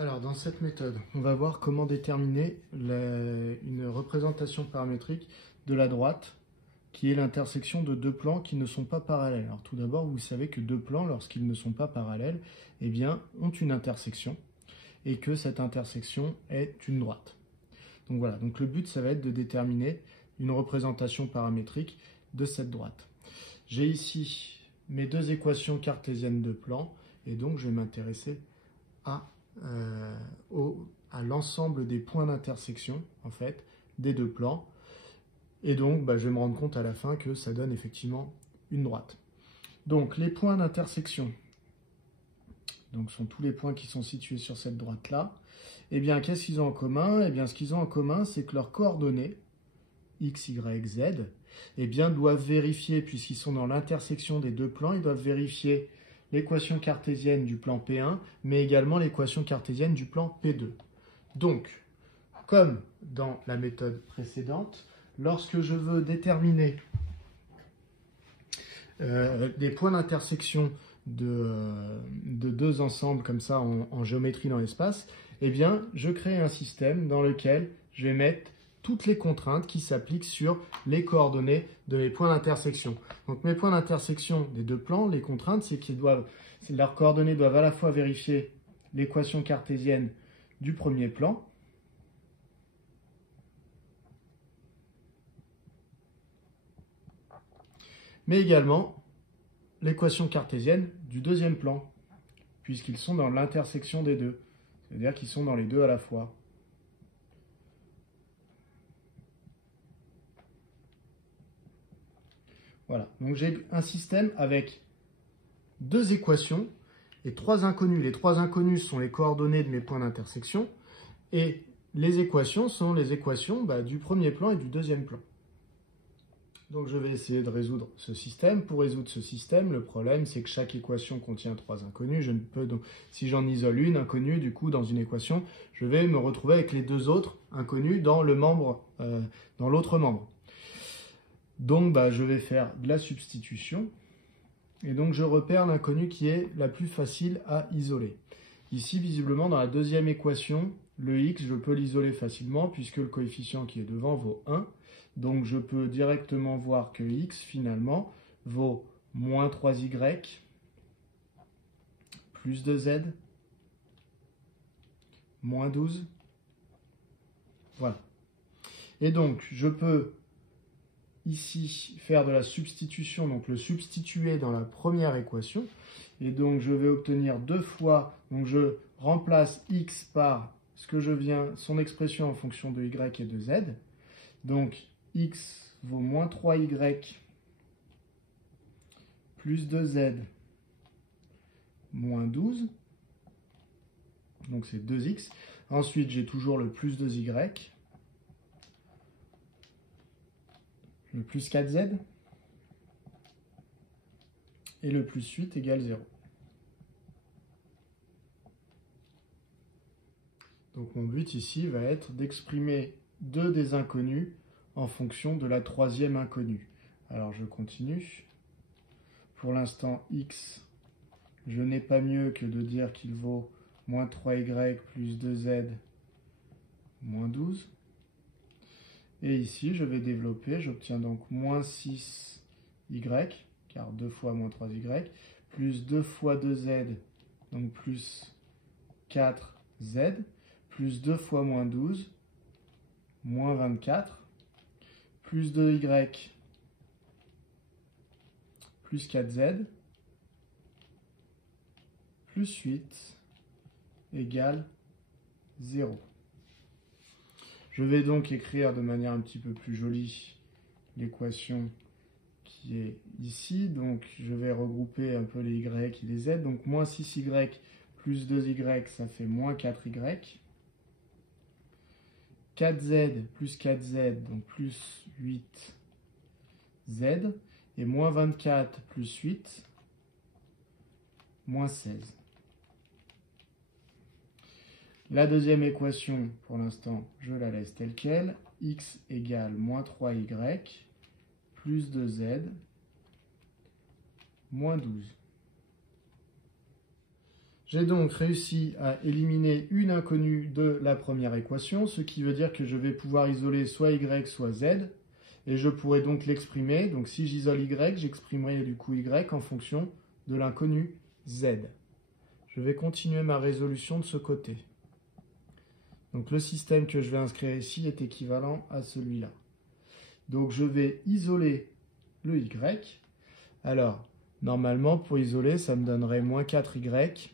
Alors, dans cette méthode, on va voir comment déterminer une représentation paramétrique de la droite, qui est l'intersection de deux plans qui ne sont pas parallèles. Alors, tout d'abord, vous savez que deux plans, lorsqu'ils ne sont pas parallèles, eh bien, ont une intersection, et que cette intersection est une droite. Donc voilà, donc le but, ça va être de déterminer une représentation paramétrique de cette droite. J'ai ici mes deux équations cartésiennes de plans, et donc je vais m'intéresser à l'ensemble des points d'intersection en fait des deux plans, et donc je vais me rendre compte à la fin que ça donne effectivement une droite. Donc les points d'intersection sont tous les points qui sont situés sur cette droite là. Et bien qu'est-ce qu'ils ont en commun? Et bien ce qu'ils ont en commun, c'est que leurs coordonnées x, y, z doivent vérifier, puisqu'ils sont dans l'intersection des deux plans, ils doivent vérifier l'équation cartésienne du plan P1, mais également l'équation cartésienne du plan P2. Donc, comme dans la méthode précédente, lorsque je veux déterminer des points d'intersection de deux ensembles comme ça en géométrie dans l'espace, eh bien, je crée un système dans lequel je vais mettre toutes les contraintes qui s'appliquent sur les coordonnées de mes points d'intersection. Donc mes points d'intersection des deux plans, les contraintes, c'est qu'ils doivent, leurs coordonnées doivent à la fois vérifier l'équation cartésienne du premier plan, mais également l'équation cartésienne du deuxième plan, puisqu'ils sont dans l'intersection des deux, c'est-à-dire qu'ils sont dans les deux à la fois. Voilà, donc j'ai un système avec deux équations et trois inconnus. Les trois inconnus sont les coordonnées de mes points d'intersection et les équations sont les équations du premier plan et du deuxième plan. Donc je vais essayer de résoudre ce système. Pour résoudre ce système, le problème c'est que chaque équation contient trois inconnus. Je ne peux donc, si j'en isole une inconnue, du coup dans une équation, je vais me retrouver avec les deux autres inconnus dans le membre, dans l'autre membre. Donc je vais faire de la substitution et donc je repère l'inconnu qui est la plus facile à isoler. Ici visiblement dans la deuxième équation, le x je peux l'isoler facilement puisque le coefficient qui est devant vaut 1. Donc je peux directement voir que x finalement vaut moins 3y plus 2z moins 12. Voilà. Et donc je peux ici faire de la substitution, donc le substituer dans la première équation, et donc je vais obtenir deux fois, donc je remplace x par ce que je viens, son expression en fonction de y et de z, donc x vaut moins 3y plus 2z moins 12, donc c'est 2x, ensuite j'ai toujours le plus 2y, le plus 4z, et le plus 8 égale 0. Donc mon but ici va être d'exprimer deux des inconnus en fonction de la troisième inconnue. Alors je continue. Pour l'instant, x, je n'ai pas mieux que de dire qu'il vaut moins 3y plus 2z moins 12. Et ici, je vais développer, j'obtiens donc moins 6y, car 2 fois moins 3y, plus 2 fois 2z, donc plus 4z, plus 2 fois moins 12, moins 24, plus 2y, plus 4z, plus 8, égale 0. Je vais donc écrire de manière un petit peu plus jolie l'équation qui est ici. Donc je vais regrouper un peu les y et les z. Donc moins 6y plus 2y, ça fait moins 4y. 4z plus 4z, donc plus 8z. Et moins 24 plus 8, moins 16. La deuxième équation, pour l'instant, je la laisse telle quelle. X égale moins 3y plus 2z moins 12. J'ai donc réussi à éliminer une inconnue de la première équation, ce qui veut dire que je vais pouvoir isoler soit y, soit z, et je pourrais donc l'exprimer. Donc si j'isole y, j'exprimerai du coup y en fonction de l'inconnu z. Je vais continuer ma résolution de ce côté. Donc le système que je vais inscrire ici est équivalent à celui-là. Donc je vais isoler le y. Alors, normalement, pour isoler, ça me donnerait moins 4y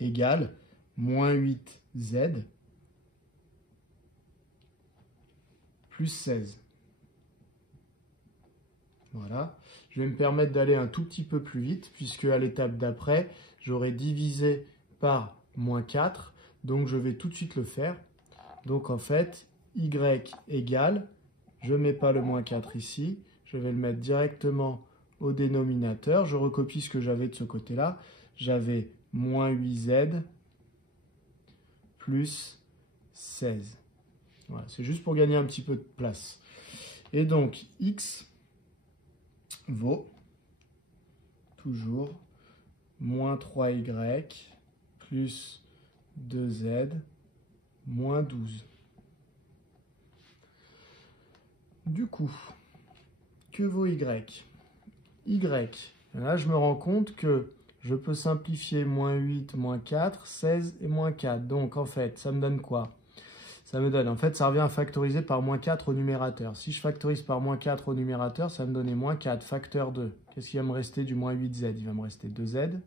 égale moins 8z plus 16. Voilà. Je vais me permettre d'aller un tout petit peu plus vite, puisque à l'étape d'après, j'aurai divisé par moins 4. Donc, je vais tout de suite le faire. Donc, en fait, y égale, je ne mets pas le moins 4 ici, je vais le mettre directement au dénominateur. Je recopie ce que j'avais de ce côté-là. J'avais moins 8z plus 16. Voilà, c'est juste pour gagner un petit peu de place. Et donc, x vaut toujours moins 3y plus 2z moins 12. Du coup, que vaut y? Y, là je me rends compte que je peux simplifier moins 8, moins 4, 16 et moins 4. Donc en fait, ça me donne quoi? Ça me donne, en fait, ça revient à factoriser par moins 4 au numérateur. Si je factorise par moins 4 au numérateur, ça va me donner moins 4, facteur 2. Qu'est-ce qui va me rester du moins 8z? Il va me rester 2z.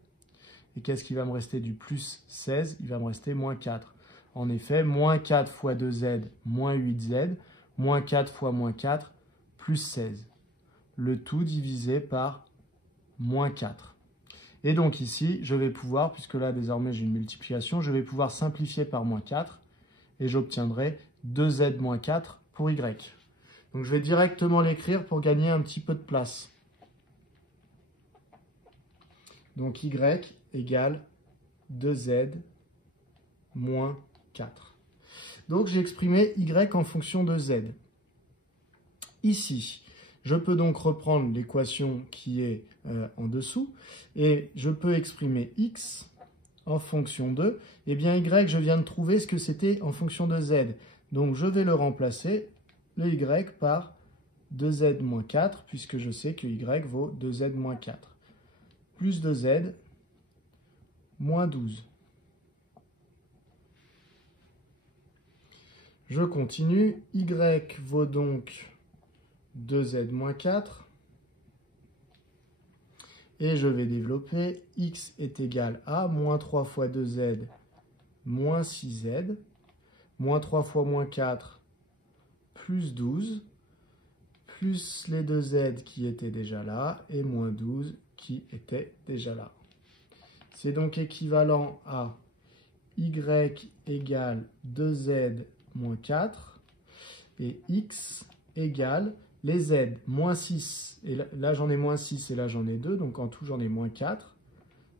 Et qu'est-ce qui va me rester du plus 16? Il va me rester moins 4. En effet, moins 4 fois 2z, moins 8z, moins 4 fois moins 4, plus 16. Le tout divisé par moins 4. Et donc ici, je vais pouvoir, puisque là désormais j'ai une multiplication, je vais pouvoir simplifier par moins 4 et j'obtiendrai 2z moins 4 pour y. Donc je vais directement l'écrire pour gagner un petit peu de place. Donc y égale 2z moins 4. Donc j'ai exprimé y en fonction de z. Ici, je peux donc reprendre l'équation qui est en dessous et je peux exprimer x en fonction de, eh bien y, je viens de trouver ce que c'était en fonction de z. Donc je vais le remplacer, le y, par 2z moins 4, puisque je sais que y vaut 2z moins 4. Plus 2z moins 12. Je continue, y vaut donc 2z moins 4. Et je vais développer, x est égal à moins 3 fois 2z moins 6z, moins 3 fois moins 4, plus 12, plus les 2z qui étaient déjà là, et moins 12 qui étaient déjà là. C'est donc équivalent à y égale 2z moins 4, et x égale les z, moins 6, et là j'en ai moins 6 et là j'en ai 2, donc en tout j'en ai moins 4.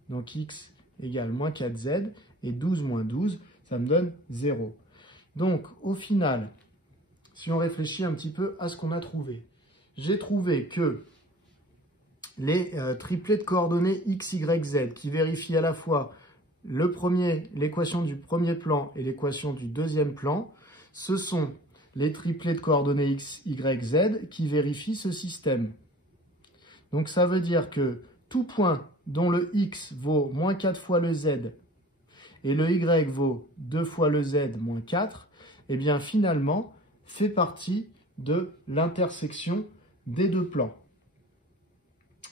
Donc x égale moins 4z, et 12 moins 12, ça me donne 0. Donc au final, si on réfléchit un petit peu à ce qu'on a trouvé, j'ai trouvé que les triplets de coordonnées x, y, z, qui vérifient à la fois l'équation du premier plan et l'équation du deuxième plan, ce sont les triplets de coordonnées x, y, z qui vérifient ce système. Donc ça veut dire que tout point dont le x vaut moins 4 fois le z et le y vaut 2 fois le z moins 4, eh bien finalement fait partie de l'intersection des deux plans.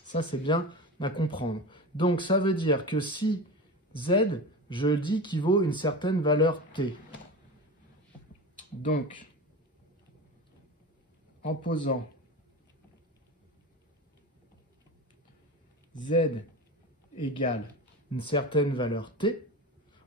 Ça c'est bien à comprendre. Donc ça veut dire que si z, je dis qu'il vaut une certaine valeur t. Donc, en posant z égale une certaine valeur t,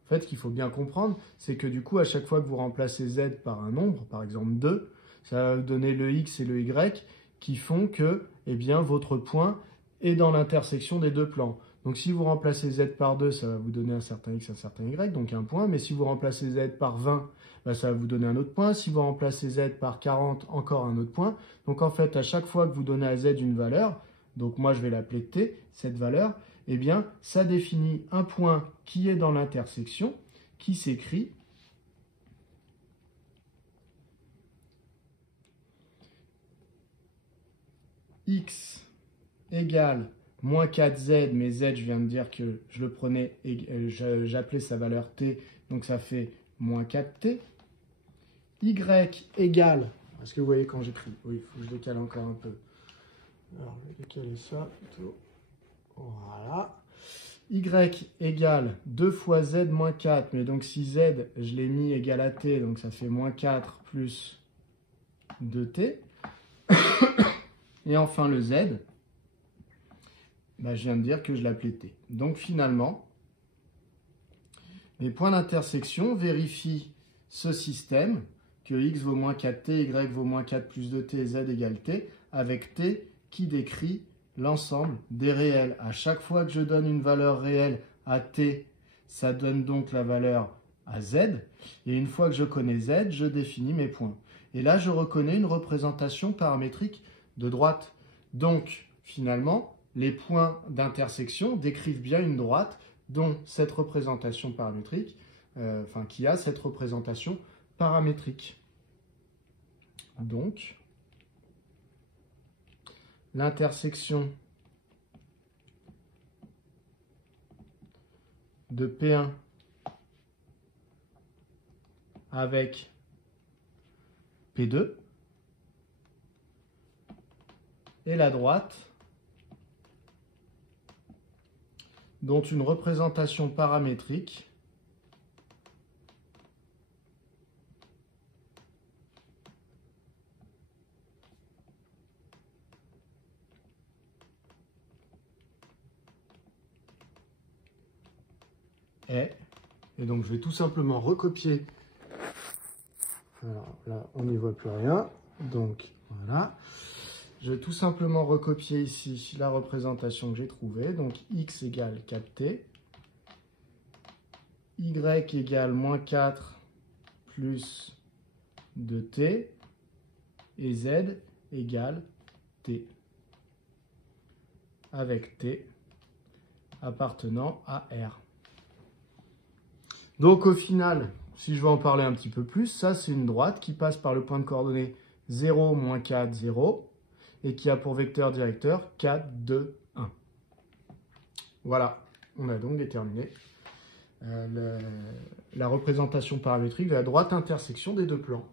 en fait, ce qu'il faut bien comprendre, c'est que du coup, à chaque fois que vous remplacez z par un nombre, par exemple 2, ça va vous donner le x et le y qui font que eh bien, votre point est dans l'intersection des deux plans. Donc si vous remplacez z par 2, ça va vous donner un certain x, un certain y, donc un point. Mais si vous remplacez z par 20, ben, ça va vous donner un autre point. Si vous remplacez z par 40, encore un autre point. Donc en fait, à chaque fois que vous donnez à z une valeur, donc moi je vais l'appeler t, cette valeur, eh bien, ça définit un point qui est dans l'intersection, qui s'écrit x égale moins 4z, mais z, je viens de dire que je le prenais, j'appelais sa valeur t, donc ça fait moins 4t. Y égale, est-ce que vous voyez quand j'écris? Oui, il faut que je décale encore un peu. Alors, je vais décaler ça plutôt. Voilà. Y égale 2 fois z moins 4, mais donc si z, je l'ai mis égal à t, donc ça fait moins 4 plus 2t. Et enfin le z, ben, je viens de dire que je l'appelais t. Donc finalement, les points d'intersection vérifient ce système, que x vaut moins 4t, y vaut moins 4 plus 2t, z égale t, avec t qui décrit l'ensemble des réels. À chaque fois que je donne une valeur réelle à t, ça donne donc la valeur à z. Et une fois que je connais z, je définis mes points. Et là, je reconnais une représentation paramétrique de droite. Donc, finalement, les points d'intersection décrivent bien une droite dont cette représentation paramétrique, qui a cette représentation paramétrique. Donc, l'intersection de P1 avec P2 est la droite dont une représentation paramétrique est, et donc je vais tout simplement recopier. Alors là, on n'y voit plus rien, donc voilà. Je vais tout simplement recopier ici la représentation que j'ai trouvée. Donc x égale 4t, y égale moins 4 plus 2t, et z égale t, avec t appartenant à R. Donc au final, si je veux en parler un petit peu plus, ça c'est une droite qui passe par le point de coordonnées 0, moins 4, 0, et qui a pour vecteur directeur 4, 2, 1. Voilà, on a donc déterminé la représentation paramétrique de la droite intersection des deux plans.